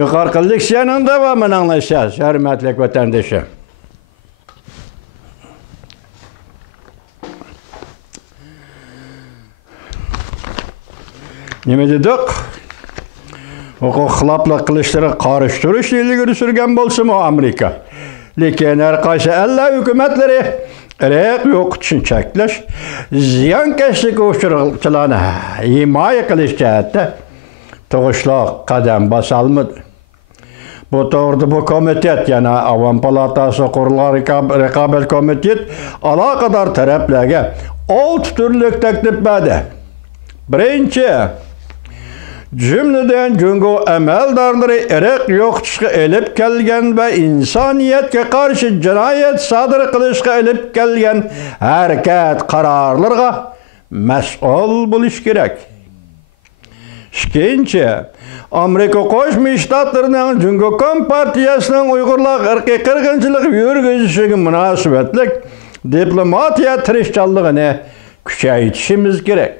Yukarı leksiyanın devamını anlaşacağız, hürmetli vatandaşım. Ne dedik? Hukukla kılıçları karıştırış ilgili sürgen bolsa mı Amerika? Lekin her kaysa Allah hükümetleri erek yok için çekleş, ziyankeşlik uçurukçularına himaye kılıç cihette toğuşla kadem basalmadı. Bu doğruda bu komitet, yani Avam Palatası kurulan rekabet komitet alakadar taraflarga 6 türlük teklif verdi. Birinci, cümleden cüngo emeldarları erek yokçuşka elip kelgen ve insaniyetke karşı cinayet sadır kılışka elip kelgen hareket kararlarga mesul buluş gerek. İkinci, Amerika Koşmuş Ştatlarının Cüngo Kompartiyasının Uygurlar ırkı kırgınçılık yürgüzüşüne münasebetlik diplomatiya tırışçallığını küçeytişimiz gerek.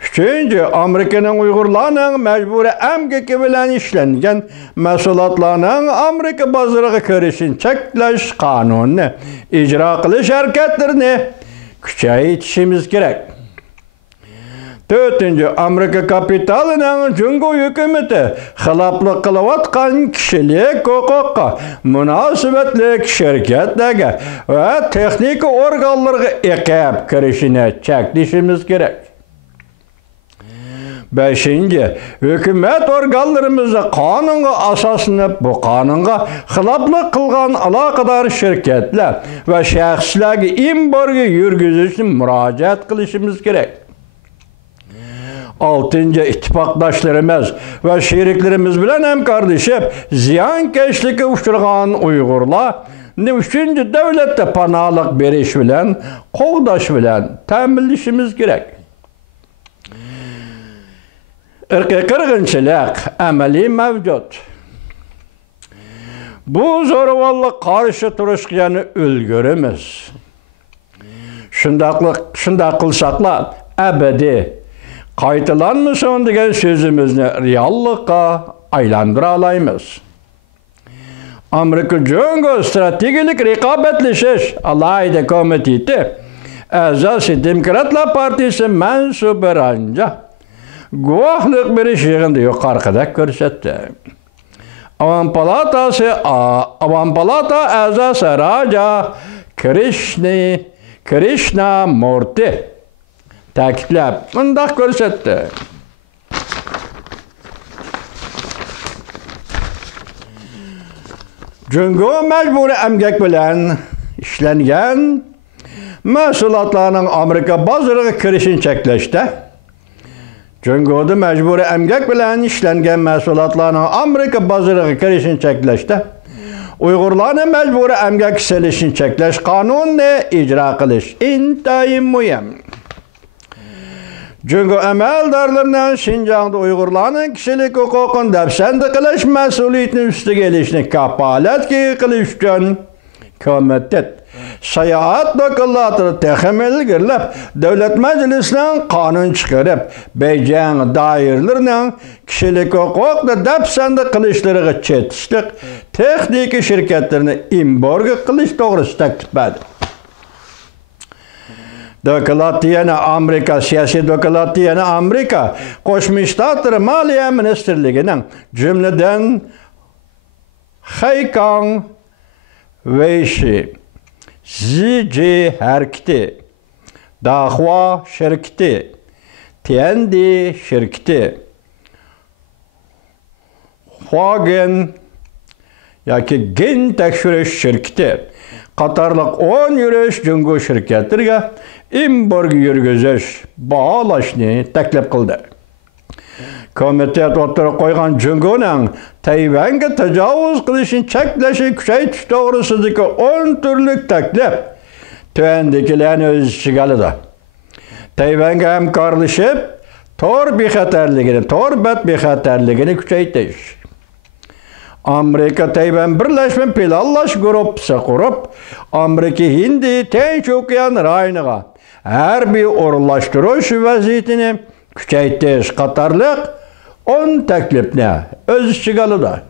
Üçüncü, Amerika'nın Uygurlarının mecburi emgeki bilen işlengen mesulatlarının Amerika bazarına kirişin çekleş kanununu icra kılış hareketlerini küçeytişimiz gerek. Dördüncü, Amerika kapitalının Cungo hükümeti xilaplık kılıvatkan kişilik hukuka, münasebetlik şirketlerge ve teknik organlarga ekip kirişine çekleşimiz gerek. Beşinci, hükümet organlarımızı kanunga asaslanıp bu kanunga xilaplık kılgan alakadar şirketler ve şahslarga imborgu yürgüzüşün müracaat kılışımız gerek. Altıncı, ittifakdaşlarımız ve şeriklerimiz bilen hemkardeşip ziyankeşlikle uçurgan Uygurlar üçüncü devlette panalık beriş bilen, kovdaş bilen temillişimiz gerek. Irkı kırgınçılık emeli mevcut. Bu zorvallık karşı turuşkiyanı ülgürümüz. Şunda kılsakla ebedi kayıtlanmışsın degen sözümüzü reallıkka aylandıra alayımız. Amerika Cungo stratejilik rekabetleşiş alayda komiteti Azası Demokratlar Partisi mensubu ranca guahlık bir işiğinde yukarıda görsetti. Avam Palata Azası Raja Krishna Murti ta'kidlab bundoq ko'rsatdi. Cungo mecburi emgek bilen işlengen mahsulotlarning Amerika bozoriga kirishini cheklashda, Cungo'da mecburi emgek bilen işlengen mahsulotlarning Amerika bozoriga kirishini cheklashda, Uygurlarning mecburi emgek selishini cheklash qonunini icra qilish intayin muhim. Cungo emeldarlarının Şinjan'da Uygurlarının kişilik hukukun defsendi kılış mesuliyetini üstü gelişini kapalet ki kılış için komitet sayahat dokullatını tekemel girilip devlet meclisinin kanun çıkarıp Beycan dairlerinin kişilik hukukla defsendi kılışları çetişlik tekniki şirketlerini imborgu kılış doğrusu teklif edildi. Dokulatiyana Amerika, siyasi dokulatiyana Amerika, Koşmuş Ştatları Maliye Ministerliği'nin cümleden Haykang Weishi, Zici Hareketi, Dahua Şirketi, Tiendi Şirketi, Huagen yaki Gen Tekşürüş Şirketi, Katarlık 10 yürüyüş Cungo şirketlerine imborgu yürgüzüş bağlaşını teklif kıldı. Komitet oturup koygan Cungo'nun Tayvan'a tecavüz kılışın çekleşi küçeytiş doğrusundaki 10 türlük teklif tüvendikilerini öz işigalıdı. Tayvan'a hemkarlaşıp tor bet bexaterligini küçeytiş. Amerika Tayvan birleşme pilallaş grupsa kurup Amerika Hindi Tinç Okyan rayoniga harbiy o'rinlashtirish vaziyatini kuchaytirish qatorliq 10 təklifni öz işçi qalıda.